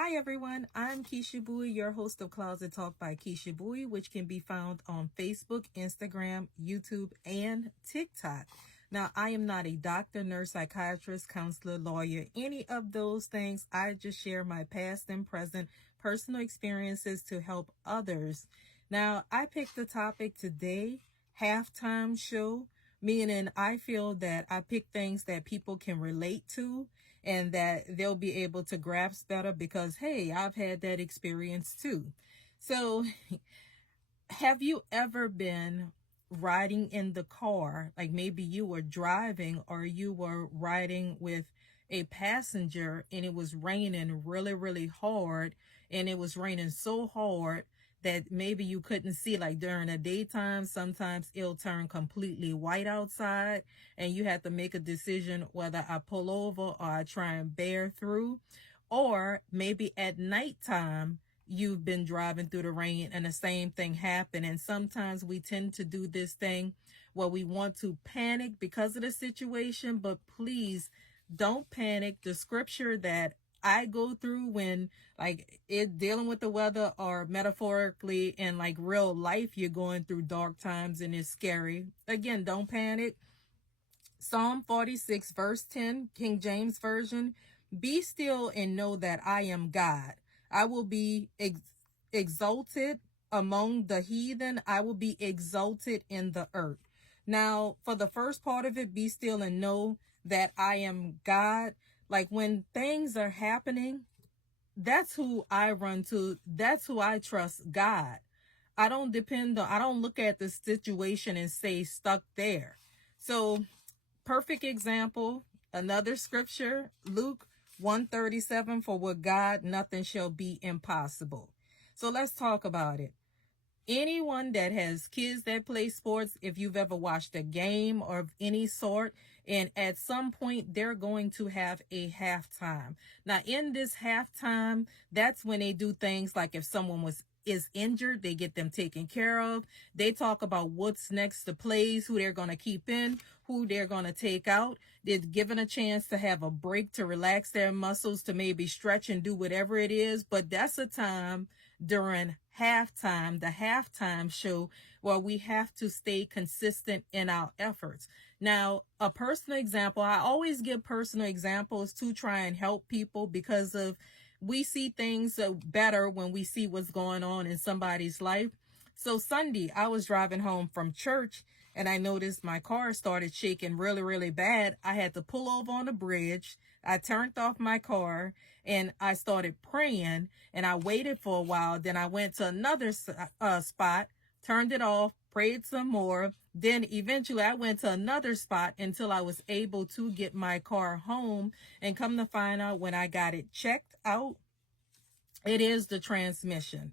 Hi everyone, I'm Keisha Bowie, your host of Closet Talk by Keisha Bowie, which can be found on Facebook, Instagram, YouTube, and TikTok. Now, I am not a doctor, nurse, psychiatrist, counselor, lawyer, any of those things. I just share my past and present personal experiences to help others. Now, I picked the topic today, halftime show, meaning I feel that I pick things that people can relate to and that they'll be able to grasp better because, hey, I've had that experience too. So, have you ever been riding in the car, like maybe you were driving or you were riding with a passenger and it was raining really, really hard, and it was raining so hard that maybe you couldn't see, like during the daytime, sometimes it'll turn completely white outside and you have to make a decision whether I pull over or I try and bear through. Or maybe at nighttime, you've been driving through the rain and the same thing happened. And sometimes we tend to do this thing where we want to panic because of the situation, but please don't panic. The scripture that I go through when like it dealing with the weather, or metaphorically in like real life, you're going through dark times and it's scary. Again, don't panic. Psalm 46 verse 10, King James Version. Be still and know that I am God. I will be exalted among the heathen. I will be exalted in the earth. Now, for the first part of it, be still and know that I am God. Like when things are happening, that's who I run to. That's who I trust, God. I don't look at the situation and stay stuck there. So, perfect example, another scripture, Luke 137, for with God nothing shall be impossible. So let's talk about it. Anyone that has kids that play sports, if you've ever watched a game or of any sort, and at some point they're going to have a halftime. Now, in this halftime, that's when they do things like if someone is injured, they get them taken care of. They talk about what's next to plays, who they're going to keep in, who they're going to take out. They're given a chance to have a break to relax their muscles, to maybe stretch and do whatever it is. But that's a time during halftime, the halftime show, where we have to stay consistent in our efforts. Now, a personal example, I always give personal examples to try and help people because of we see things better when we see what's going on in somebody's life. So Sunday, I was driving home from church and I noticed my car started shaking really, really bad. I had to pull over on the bridge. I turned off my car and I started praying, and I waited for a while. Then I went to another spot, turned it off, prayed some more. Then eventually I went to another spot until I was able to get my car home. And come to find out, when I got it checked out, it is the transmission.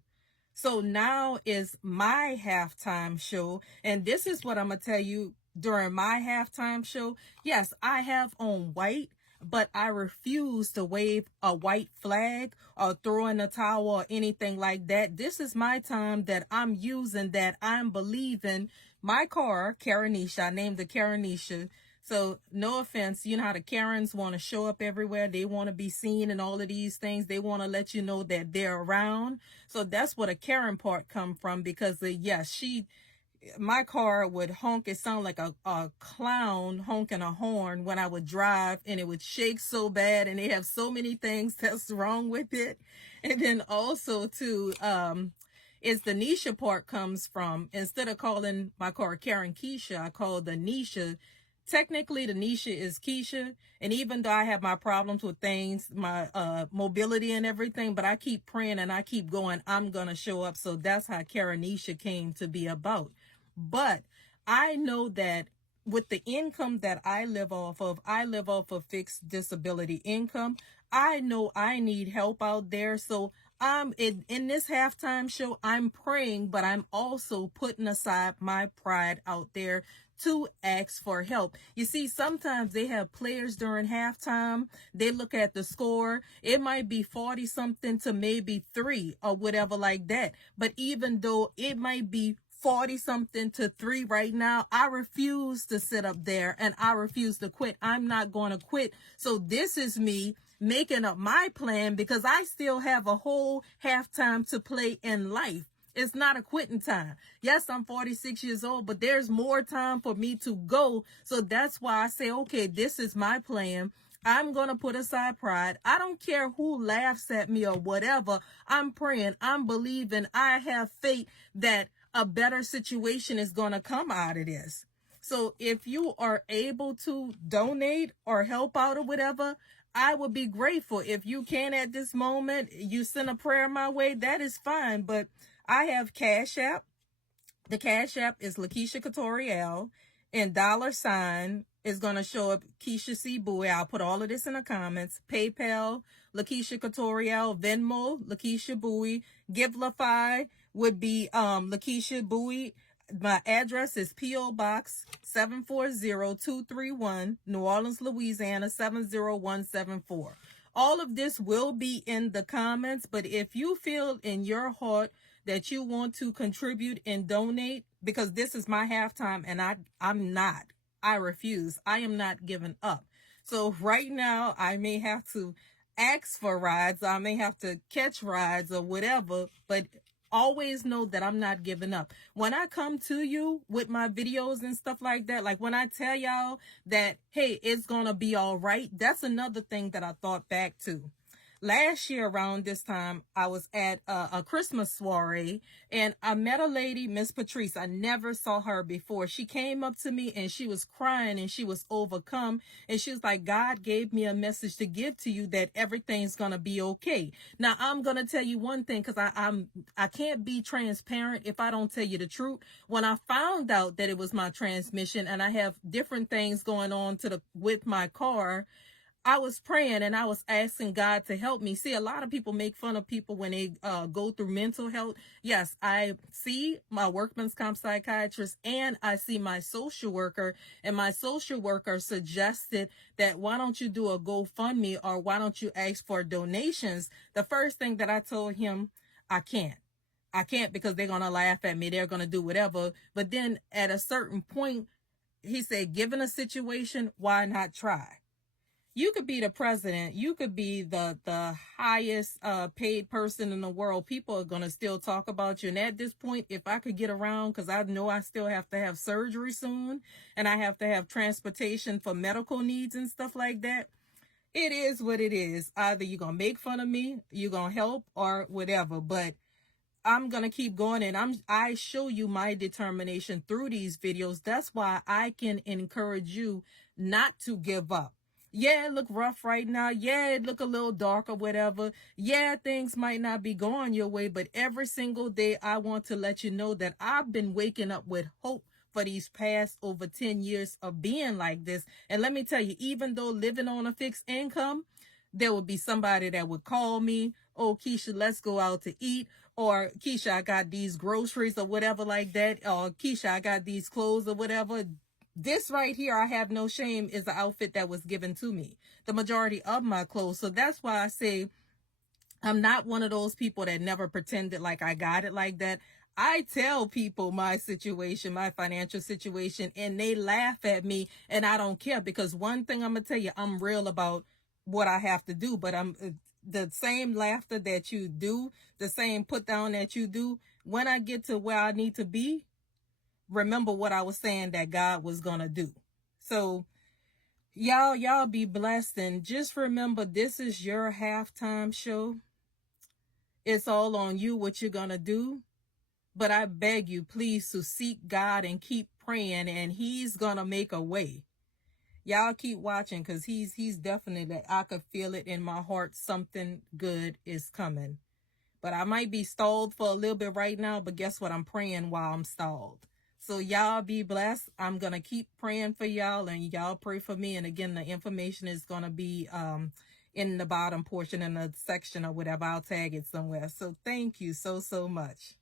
So now is my halftime show. And this is what I'm going to tell you during my halftime show. Yes, I have on white, but I refuse to wave a white flag or throw in a towel or anything like that. This is my time that I'm using, that I'm believing my car, Karanisha, I named the Karanisha. So no offense, you know how the Karens want to show up everywhere. They want to be seen and all of these things. They want to let you know that they're around. So that's what a Karen part come from, because my car would honk. It sounded like a clown honking a horn when I would drive, and it would shake so bad, and they have so many things that's wrong with it. And then also too, is the Nisha part comes from, instead of calling my car Karen Keisha, I call the Nisha. Technically, the Nisha is Keisha, and even though I have my problems with things, my mobility and everything, but I keep praying and I keep going, I'm going to show up. So that's how Karanisha came to be about. But I know that with the income that I live off of fixed disability income. I know I need help out there. So I'm in this halftime show, I'm praying, but I'm also putting aside my pride out there to ask for help. You see, sometimes they have players during halftime. They look at the score. It might be 40 something to maybe 3 or whatever like that. But even though it might be 40 something to 3 right now, I refuse to sit up there and I refuse to quit. I'm not going to quit. So this is me making up my plan because I still have a whole halftime to play in life. It's not a quitting time. Yes, I'm 46 years old, but there's more time for me to go. So that's why I say, okay, this is my plan. I'm going to put aside pride. I don't care who laughs at me or whatever. I'm praying. I'm believing. I have faith that a better situation is going to come out of this. So if you are able to donate or help out or whatever, I would be grateful. If you can at this moment, you send a prayer my way, that is fine. But I have Cash App. The Cash App is Lakeisha Catoriel, and $ is going to show up Keisha C. Bowie. I'll put all of this in the comments. PayPal, Lakeisha Catoriel. Venmo, Lakeisha Bowie. Givelify would be Lakeisha Bowie. My address is P.O. Box 740231, New Orleans, Louisiana 70174. All of this will be in the comments, but if you feel in your heart that you want to contribute and donate, because this is my halftime and I refuse. I am not giving up. So right now I may have to ask for rides. I may have to catch rides or whatever, but always know that I'm not giving up. When I come to you with my videos and stuff like that, like when I tell y'all that, hey, it's going to be all right, that's another thing that I thought back to. Last year around this time, I was at a Christmas soiree and I met a lady, Miss Patrice. I never saw her before. She came up to me and she was crying and she was overcome. And she was like, God gave me a message to give to you that everything's going to be okay. Now, I'm going to tell you one thing because I can't be transparent if I don't tell you the truth. When I found out that it was my transmission and I have different things going on with my car, I was praying and I was asking God to help me. See, a lot of people make fun of people when they go through mental health. Yes, I see my workman's comp psychiatrist and I see my social worker, and my social worker suggested that why don't you do a GoFundMe or why don't you ask for donations? The first thing that I told him, I can't because they're going to laugh at me. They're going to do whatever. But then at a certain point, he said, given a situation, why not try? You could be the president. You could be the highest paid person in the world. People are going to still talk about you. And at this point, if I could get around, because I know I still have to have surgery soon and I have to have transportation for medical needs and stuff like that, it is what it is. Either you're going to make fun of me, you're going to help, or whatever. But I'm going to keep going, and I show you my determination through these videos. That's why I can encourage you not to give up. Yeah, it look rough right now. Yeah, it look a little dark or whatever. Yeah, things might not be going your way, but every single day I want to let you know that I've been waking up with hope for these past over 10 years of being like this. And let me tell you, even though living on a fixed income, there would be somebody that would call me, oh, Keisha, let's go out to eat. Or, Keisha, I got these groceries or whatever like that. Or, Keisha, I got these clothes or whatever. This right here, I have no shame, is the outfit that was given to me. The majority of my clothes. So that's why I say I'm not one of those people that never pretended like I got it like that. I tell people my situation, my financial situation, and they laugh at me, and I don't care, because one thing I'm going to tell you, I'm real about what I have to do, but I'm the same laughter that you do, the same put down that you do. When I get to where I need to be, remember what I was saying that God was going to do. So y'all be blessed, and just remember, this is your halftime show. It's all on you what you're going to do. But I beg you, please, to seek God and keep praying, and he's going to make a way. Y'all keep watching, because he's definitely, I could feel it in my heart. Something good is coming. But I might be stalled for a little bit right now, but guess what? I'm praying while I'm stalled. So y'all be blessed. I'm going to keep praying for y'all, and y'all pray for me. And again, the information is going to be in the bottom portion in the section or whatever. I'll tag it somewhere. So thank you so much.